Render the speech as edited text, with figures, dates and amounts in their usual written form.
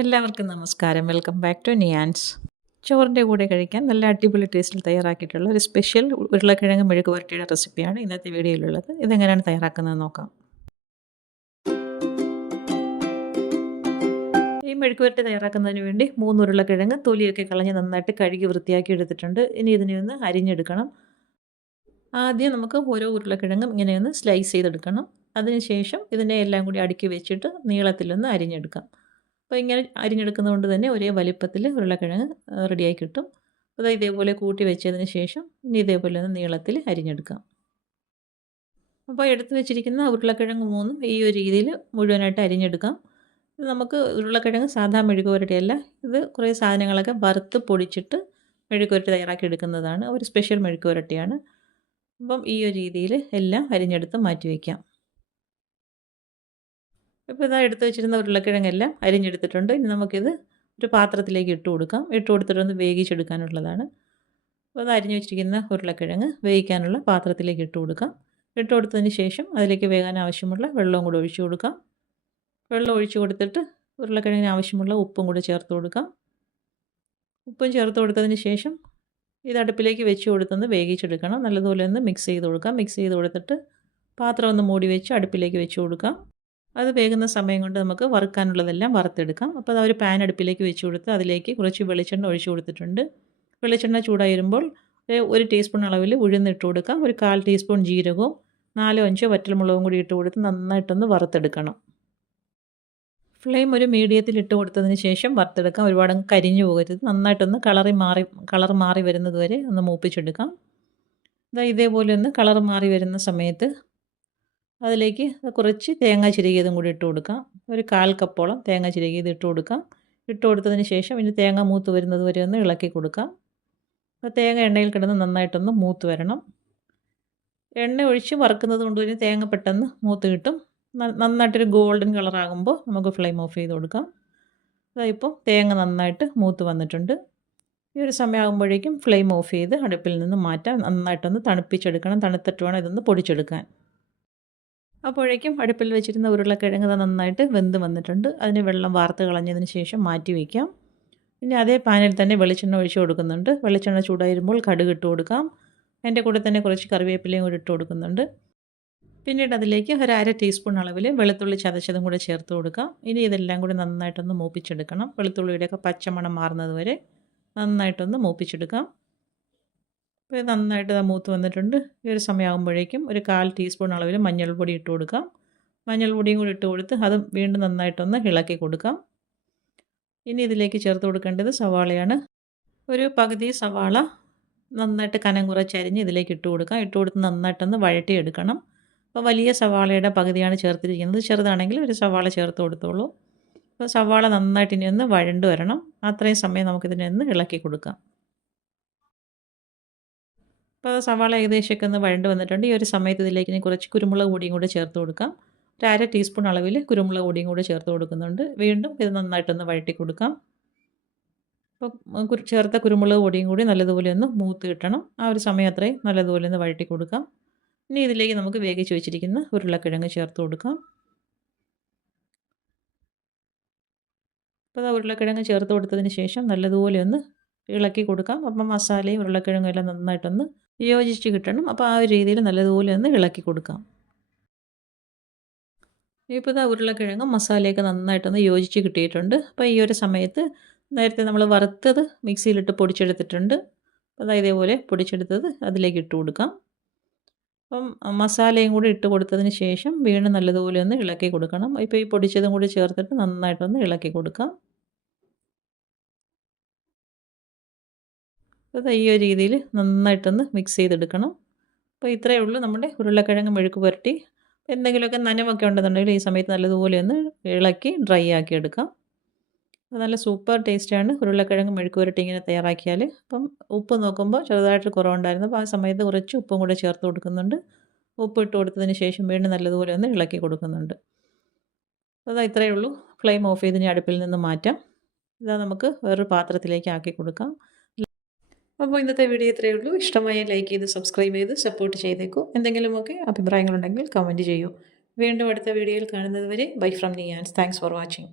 എല്ലാവർക്കും നമസ്കാരം. Welcome back to Niyans. ചോറിൻ്റെ കൂടെ കഴിക്കാൻ നല്ല അടിപൊളി ടേസ്റ്റിൽ തയ്യാറാക്കിയിട്ടുള്ള ഒരു സ്പെഷ്യൽ ഉരുളക്കിഴങ്ങ് മെഴുക്ക് പുരട്ടിയുടെ റെസിപ്പിയാണ് ഇന്നത്തെ വീഡിയോയിലുള്ളത്. ഇതെങ്ങനെയാണ് തയ്യാറാക്കുന്നത് നോക്കാം. ഈ മെഴുക്ക് പുരട്ടി തയ്യാറാക്കുന്നതിന് വേണ്ടി 3 ഉരുളക്കിഴങ്ങ് തൊലിയൊക്കെ കളഞ്ഞ് നന്നായിട്ട് കഴുകി വൃത്തിയാക്കി എടുത്തിട്ടുണ്ട്. ഇനി ഇതിനെ ഒന്ന് അരിഞ്ഞെടുക്കണം. ആദ്യം നമുക്ക് ഓരോ ഉരുളക്കിഴങ്ങും ഇങ്ങനെയൊന്ന് സ്ലൈസ് ചെയ്തെടുക്കണം. അതിനുശേഷം ഇതിനെ എല്ലാം കൂടി അടുക്കി വെച്ചിട്ട് നീളത്തിലൊന്ന് അരിഞ്ഞെടുക്കാം. അപ്പോൾ ഇങ്ങനെ അരിഞ്ഞെടുക്കുന്നത് കൊണ്ട് തന്നെ ഒരേ വലിപ്പത്തിൽ ഉരുളക്കിഴങ്ങ് റെഡിയായി കിട്ടും. അപ്പോൾ ഇതേപോലെ കൂട്ടി വെച്ചതിന് ശേഷം ഇനി ഇതേപോലെ ഒന്ന് നീളത്തിൽ അരിഞ്ഞെടുക്കാം. അപ്പോൾ എടുത്തു വെച്ചിരിക്കുന്ന ഉരുളക്കിഴങ്ങ് 3 ഈ ഒരു രീതിയിൽ മുഴുവനായിട്ട് അരിഞ്ഞെടുക്കാം. ഇത് നമുക്ക് ഉരുളക്കിഴങ്ങ് സാധാ മെഴുക്ക് പുരട്ടിയല്ല, ഇത് കുറേ സാധനങ്ങളൊക്കെ വറുത്ത് പൊടിച്ചിട്ട് മെഴുക്ക് പുരട്ടി തയ്യാറാക്കി എടുക്കുന്നതാണ്. ഒരു സ്പെഷ്യൽ മെഴുക്ക് പുരട്ടിയാണ്. അപ്പം ഈ ഒരു രീതിയിൽ എല്ലാം അരിഞ്ഞെടുത്ത് മാറ്റി വയ്ക്കാം. ഇപ്പോൾ ഇതാ എടുത്ത് വെച്ചിരുന്ന ഉരുളക്കിഴങ്ങെല്ലാം അരിഞ്ഞെടുത്തിട്ടുണ്ട്. ഇനി നമുക്കിത് ഒരു പാത്രത്തിലേക്ക് ഇട്ട് കൊടുക്കാം. ഇട്ട് കൊടുത്തിട്ടൊന്ന് വേവിച്ചെടുക്കാനുള്ളതാണ്. അപ്പോൾ അത് അരിഞ്ഞു വെച്ചിരിക്കുന്ന ഉരുളക്കിഴങ്ങ് വേവിക്കാനുള്ള പാത്രത്തിലേക്ക് ഇട്ട് കൊടുക്കാം. ഇട്ട് കൊടുത്തതിന് ശേഷം അതിലേക്ക് വേകാൻ ആവശ്യമുള്ള വെള്ളവും കൂടി ഒഴിച്ചു കൊടുക്കാം. വെള്ളം ഒഴിച്ചു കൊടുത്തിട്ട് ഉരുളക്കിഴങ്ങിന് ആവശ്യമുള്ള ഉപ്പും കൂടി ചേർത്ത് കൊടുക്കാം. ഉപ്പും ചേർത്ത് കൊടുത്തതിന് ശേഷം ഇത് അടുപ്പിലേക്ക് വെച്ച് കൊടുത്തൊന്ന് വേവിച്ചെടുക്കണം. നല്ലതുപോലെ ഒന്ന് മിക്സ് ചെയ്ത് കൊടുക്കാം. മിക്സ് ചെയ്ത് കൊടുത്തിട്ട് പാത്രം ഒന്ന് മൂടി വെച്ച് അടുപ്പിലേക്ക് വെച്ച് കൊടുക്കാം. അത് വേകുന്ന സമയം കൊണ്ട് നമുക്ക് വറുക്കാനുള്ളതെല്ലാം വറുത്തെടുക്കാം. അപ്പോൾ അത് ഒരു പാൻ അടുപ്പിലേക്ക് വെച്ച് കൊടുത്ത് അതിലേക്ക് കുറച്ച് വെളിച്ചെണ്ണ ഒഴിച്ചു കൊടുത്തിട്ടുണ്ട്. വെളിച്ചെണ്ണ ചൂടായി വരുമ്പോൾ 1 ടീസ്പൂൺ അളവിൽ ഉഴുന്നിട്ട് കൊടുക്കാം. ഒരു 1/4 ടീസ്പൂൺ ജീരകവും 4-5 വറ്റൽമുളകും കൂടി ഇട്ട് കൊടുത്ത് നന്നായിട്ടൊന്ന് വറുത്തെടുക്കണം. ഫ്ലെയിം ഒരു മീഡിയത്തിൽ ഇട്ട് കൊടുത്തതിന് ശേഷം വറുത്തെടുക്കാം. ഒരുപാട് കരിഞ്ഞു പോകരുത്. നന്നായിട്ടൊന്ന് കളർ മാറി വരുന്നത് വരെ ഒന്ന് മൂപ്പിച്ചെടുക്കാം. ഇതേപോലെ ഒന്ന് കളർ മാറി വരുന്ന സമയത്ത് അതിലേക്ക് കുറച്ച് തേങ്ങ ചിരകിയതും കൂടി ഇട്ട് കൊടുക്കാം. ഒരു 1/4 കപ്പോളം തേങ്ങ ചിരകിയത് ഇട്ട് കൊടുക്കാം. ഇട്ട് കൊടുത്തതിന് ശേഷം ഇനി തേങ്ങ മൂത്ത് വരുന്നത് വരെ ഒന്ന് ഇളക്കി കൊടുക്കാം. അപ്പോൾ തേങ്ങ എണ്ണയിൽ കിടന്ന് നന്നായിട്ടൊന്ന് മൂത്ത് വരണം. എണ്ണ ഒഴിച്ച് വറുക്കുന്നത് കൊണ്ട് തന്നെ തേങ്ങ പെട്ടെന്ന് മൂത്ത് കിട്ടും. നന്നായിട്ടൊരു ഗോൾഡൻ കളറാകുമ്പോൾ നമുക്ക് ഫ്ലെയിം ഓഫ് ചെയ്ത് കൊടുക്കാം. അതായിപ്പോൾ തേങ്ങ നന്നായിട്ട് മൂത്ത് വന്നിട്ടുണ്ട്. ഈ ഒരു സമയമാകുമ്പോഴേക്കും ഫ്ലെയിം ഓഫ് ചെയ്ത് അടുപ്പിൽ നിന്ന് മാറ്റാം. നന്നായിട്ടൊന്ന് തണുപ്പിച്ചെടുക്കണം. തണുത്തിട്ട് വേണം ഇതൊന്ന് പൊടിച്ചെടുക്കാൻ. അപ്പോഴേക്കും അടുപ്പിൽ വെച്ചിരുന്ന ഉരുളക്കിഴങ്ങ് നന്നായിട്ട് വെന്ത് വന്നിട്ടുണ്ട്. അതിന് വെള്ളം വാർത്ത് കളഞ്ഞതിന് ശേഷം മാറ്റി വയ്ക്കാം. പിന്നെ അതേ പാനിൽ തന്നെ വെളിച്ചെണ്ണ ഒഴിച്ച് കൊടുക്കുന്നുണ്ട്. വെളിച്ചെണ്ണ ചൂടായി വരുമ്പോൾ കടുക് ഇട്ട് കൊടുക്കാം. അതിൻ്റെ കൂടെ തന്നെ കുറച്ച് കറിവേപ്പിലയും കൂടി ഇട്ട് കൊടുക്കുന്നുണ്ട്. പിന്നീട് അതിലേക്ക് ഒരു 1/2 ടീസ്പൂൺ അളവിൽ വെളുത്തുള്ളി ചതച്ചതും കൂടെ ചേർത്ത് കൊടുക്കാം. ഇനി ഇതെല്ലാം കൂടി നന്നായിട്ടൊന്ന് മൂപ്പിച്ചെടുക്കണം. വെളുത്തുള്ളിയുടെയൊക്കെ പച്ചമണം മാറുന്നത് വരെ നന്നായിട്ടൊന്ന് മൂപ്പിച്ചെടുക്കാം. അപ്പോൾ ഇത് നന്നായിട്ട് മൂത്ത് വന്നിട്ടുണ്ട്. ഈ ഒരു സമയമാകുമ്പോഴേക്കും ഒരു 1/4 ടീസ്പൂൺ അളവിൽ മഞ്ഞൾപ്പൊടി ഇട്ട് കൊടുക്കാം. മഞ്ഞൾപ്പൊടിയും കൂടി ഇട്ട് കൊടുത്ത് അത് വീണ്ടും നന്നായിട്ടൊന്ന് ഇളക്കി കൊടുക്കാം. ഇനി ഇതിലേക്ക് ചേർത്ത് കൊടുക്കേണ്ടത് സവാളയാണ്. ഒരു പകുതി സവാള നന്നായിട്ട് കനം കുറച്ചരിഞ്ഞ് ഇതിലേക്ക് ഇട്ട് കൊടുക്കാം. ഇട്ട് കൊടുത്ത് നന്നായിട്ടൊന്ന് വഴറ്റിയെടുക്കണം. അപ്പോൾ വലിയ സവാളയുടെ പകുതിയാണ് ചേർത്തിരിക്കുന്നത്. ചെറുതാണെങ്കിൽ ഒരു സവാള ചേർത്ത് കൊടുത്തോളൂ. അപ്പോൾ സവാള നന്നായിട്ട് ഇനി ഒന്ന് വഴണ്ട് വരണം. അത്രയും സമയം നമുക്കിതിനെ ഒന്ന് ഇളക്കി കൊടുക്കാം. അപ്പോൾ സവാള ഏകദേശമൊക്കെ ഒന്ന് വഴണ്ട് വന്നിട്ടുണ്ട്. ഈ ഒരു സമയത്ത് ഇതിലേക്ക് ഇനി കുറച്ച് കുരുമുളക് പൊടിയും കൂടി ചേർത്ത് കൊടുക്കാം. ഒരു 1/2 ടീസ്പൂൺ അളവിൽ കുരുമുളക് പൊടിയും കൂടി ചേർത്ത് കൊടുക്കുന്നുണ്ട്. വീണ്ടും ഇത് നന്നായിട്ടൊന്ന് വഴറ്റി കൊടുക്കാം. അപ്പോൾ ചേർത്ത കുരുമുളക് പൊടിയും കൂടി നല്ലതുപോലെ ഒന്ന് മൂത്ത് കിട്ടണം. ആ ഒരു സമയം അത്രയും നല്ലതുപോലെ ഒന്ന് വഴറ്റി കൊടുക്കാം. ഇനി ഇതിലേക്ക് നമുക്ക് വേവിച്ച് വെച്ചിരിക്കുന്ന ഉരുളക്കിഴങ്ങ് ചേർത്ത് കൊടുക്കാം. അപ്പോൾ ഉരുളക്കിഴങ്ങ് ചേർത്ത് കൊടുത്തതിന് ശേഷം നല്ലതുപോലെ ഒന്ന് ഇളക്കി കൊടുക്കാം. അപ്പം മസാലയും ഉരുളക്കിഴങ്ങും എല്ലാം നന്നായിട്ടൊന്ന് യോജിച്ച് കിട്ടണം. അപ്പോൾ ആ ഒരു രീതിയിൽ നല്ലതുപോലെ ഒന്ന് ഇളക്കി കൊടുക്കാം. ഇപ്പോൾ ഉരുളക്കിഴങ്ങും മസാലയൊക്കെ നന്നായിട്ടൊന്ന് യോജിച്ച് കിട്ടിയിട്ടുണ്ട്. അപ്പോൾ ഈ ഒരു സമയത്ത് നേരത്തെ നമ്മൾ വറുത്തത് മിക്സിയിലിട്ട് പൊടിച്ചെടുത്തിട്ടുണ്ട്. അപ്പോൾ ഇതേപോലെ പൊടിച്ചെടുത്തത് അതിലേക്ക് ഇട്ട് കൊടുക്കാം. അപ്പം മസാലയും കൂടി ഇട്ട് കൊടുത്തതിന് ശേഷം വീണ്ടും നല്ലതുപോലെ ഒന്ന് ഇളക്കി കൊടുക്കണം. ഇപ്പോൾ ഈ പൊടിച്ചതും കൂടി ചേർത്തിട്ട് നന്നായിട്ടൊന്ന് ഇളക്കി കൊടുക്കാം. അത് ഈ ഒരു രീതിയിൽ നന്നായിട്ടൊന്ന് മിക്സ് ചെയ്തെടുക്കണം. അപ്പോൾ ഇത്രയേ ഉള്ളൂ നമ്മുടെ ഉരുളക്കിഴങ്ങ് മെഴുക്ക് പുരട്ടി. എന്തെങ്കിലുമൊക്കെ നനവൊക്കെ ഉണ്ടെന്നുണ്ടെങ്കിൽ ഈ സമയത്ത് നല്ലതുപോലെ ഒന്ന് ഇളക്കി ഡ്രൈ ആക്കി എടുക്കാം. നല്ല സൂപ്പർ ടേസ്റ്റാണ് ഉരുളക്കിഴങ്ങ് മെഴുക്ക് പുരട്ടി ഇങ്ങനെ തയ്യാറാക്കിയാൽ. അപ്പം ഉപ്പ് നോക്കുമ്പോൾ ചെറുതായിട്ട് കുറവുണ്ടായിരുന്നു. അപ്പോൾ ആ സമയത്ത് കുറച്ച് ഉപ്പും കൂടെ ചേർത്ത് കൊടുക്കുന്നുണ്ട്. ഉപ്പ് ഇട്ട് കൊടുത്തതിന് ശേഷം വീണ്ടും നല്ലതുപോലെ ഒന്ന് ഇളക്കി കൊടുക്കുന്നുണ്ട്. അപ്പോൾ ഇത്രയേ ഉള്ളൂ. ഫ്ലെയിം ഓഫ് ചെയ്ത് ഇനി അടുപ്പിൽ നിന്ന് മാറ്റാം. നമുക്ക് വേറൊരു പാത്രത്തിലേക്ക് ആക്കി കൊടുക്കാം. അപ്പോൾ ഇന്നത്തെ വീഡിയോ ഇത്രയേ ഉള്ളൂ. ഇഷ്ടമായി ലൈക്ക് ചെയ്ത് സബ്സ്ക്രൈബ് ചെയ്ത് സപ്പോർട്ട് ചെയ്തേക്കൂ. എന്തെങ്കിലുമൊക്കെ അഭിപ്രായങ്ങളുണ്ടെങ്കിൽ കമൻറ്റ് ചെയ്യൂ. വീണ്ടും അടുത്ത വീഡിയോയിൽ കാണുന്നത് വരെ bye from Niyans. Thanks for watching.